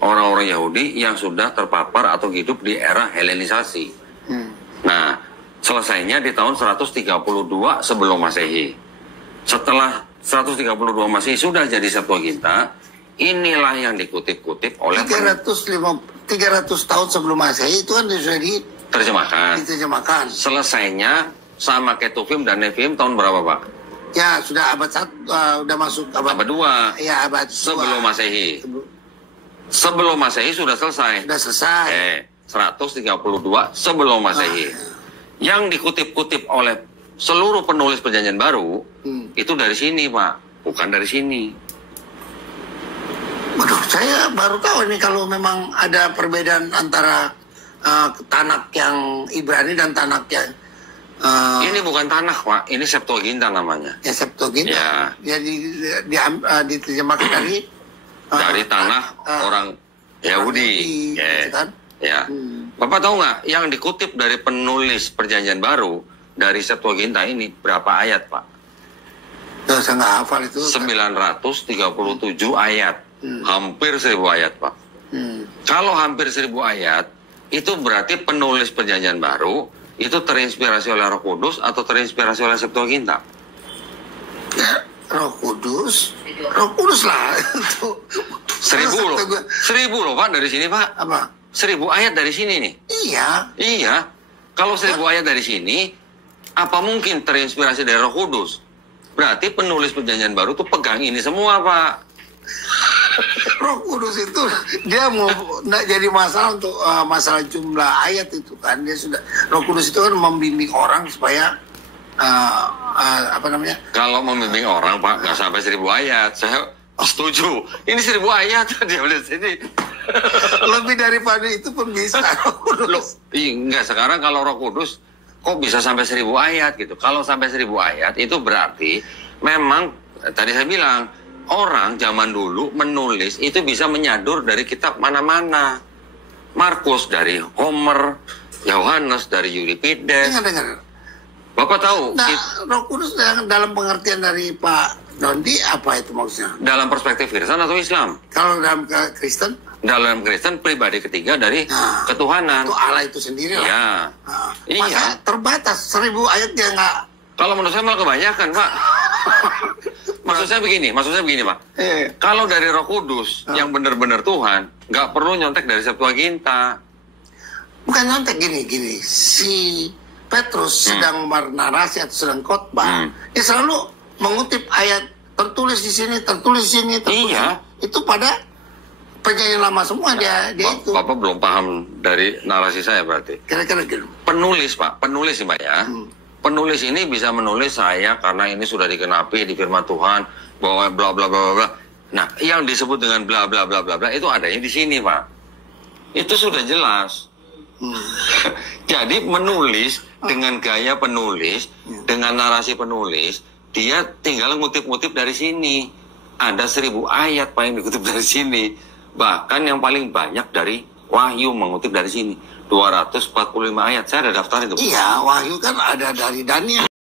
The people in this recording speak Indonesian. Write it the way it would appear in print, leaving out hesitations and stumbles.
orang-orang Yahudi yang sudah terpapar atau hidup di era Helenisasi. Nah, selesainya di tahun 132 sebelum Masehi. Setelah 132 Masehi sudah jadi Septuaginta, inilah yang dikutip-kutip oleh 300 tahun sebelum Masehi itu kan sudah diterjemahkan. Selesainya sama Ketuvim dan Nefim tahun berapa, Pak? Ya, sudah abad 1, udah masuk abad 2. Ya, abad 2. Sebelum Masehi. Sebelum Masehi sudah selesai. Sudah selesai. 132 sebelum Masehi. Yang dikutip-kutip oleh seluruh penulis Perjanjian Baru itu dari sini, Pak, bukan dari sini. Waduh, saya baru tahu ini kalau memang ada perbedaan antara Tanak yang Ibrani dan Tanak yang ini bukan Tanakh, Pak, ini Septuaginta namanya. Ya, Septuaginta. Ya. Jadi diterjemahkan dari Tanakh orang Yahudi. Gitu kan? Ya. Bapak tahu nggak yang dikutip dari penulis Perjanjian Baru dari Septuaginta ini berapa ayat, Pak? Saya nggak hafal itu. 937 ayat. Hampir 1000 ayat, Pak. Kalau hampir 1000 ayat, itu berarti penulis Perjanjian Baru itu terinspirasi oleh Roh Kudus atau terinspirasi oleh Septuaginta? Ya, Roh Kudus lah. 1000 loh. 1000 loh, Pak, dari sini, Pak. Apa? 1000 ayat dari sini nih. Iya. Kalau 1000 ayat dari sini, apa mungkin terinspirasi dari Roh Kudus? Berarti penulis Perjanjian Baru tuh pegang ini semua, Pak. Roh Kudus itu dia mau nggak jadi masalah untuk masalah jumlah ayat itu kan. Dia sudah, Roh Kudus itu kan membimbing orang supaya Kalau membimbing orang, Pak, nggak sampai 1000 ayat. Saya setuju. Ini 1000 ayat dia lihat sini. Lebih daripada itu pun bisa Roh Kudus. Enggak, sekarang kalau Roh Kudus kok bisa sampai 1000 ayat gitu. Kalau sampai 1000 ayat itu berarti memang tadi saya bilang orang zaman dulu menulis itu bisa menyadur dari kitab mana-mana. Markus dari Homer, Yohanes dari Euripides. Dengar. Bapak tahu? Roh Kudus dalam pengertian dari Pak Dondi apa itu maksudnya? Dalam perspektif Kristen atau Islam? Kalau dalam Kristen? Dalam Kristen pribadi ketiga dari ketuhanan. Itu Allah itu sendiri lah. Ya. Masa terbatas 1000 ayat dia nggak? Kalau menurut saya malah kebanyakan, Pak. Maksud saya begini, Pak. Kalau dari Roh Kudus yang benar-benar Tuhan, nggak perlu nyontek dari Septuaginta. Bukan nyontek gini. Si Petrus sedang bernarasi atau sedang khotbah, dia selalu mengutip ayat tertulis di sini. Iya. Itu pada Perjanjian Lama semua dia itu. Bapak belum paham dari narasi saya berarti. Kira-kira gitu. Penulis, Pak, penulis sih, Pak ya. Penulis ini bisa menulis saya karena ini sudah dikenapi di firman Tuhan bahwa bla bla bla bla. Nah, yang disebut dengan bla bla bla bla bla itu adanya di sini, Pak. Itu sudah jelas. Jadi menulis dengan gaya penulis, dengan narasi penulis, dia tinggal ngutip-ngutip dari sini. Ada 1000 ayat Pak yang dikutip dari sini. Bahkan yang paling banyak dari Wahyu mengutip dari sini. 245 ayat. Saya ada daftar itu. Iya, Wahyu kan ada dari Daniel.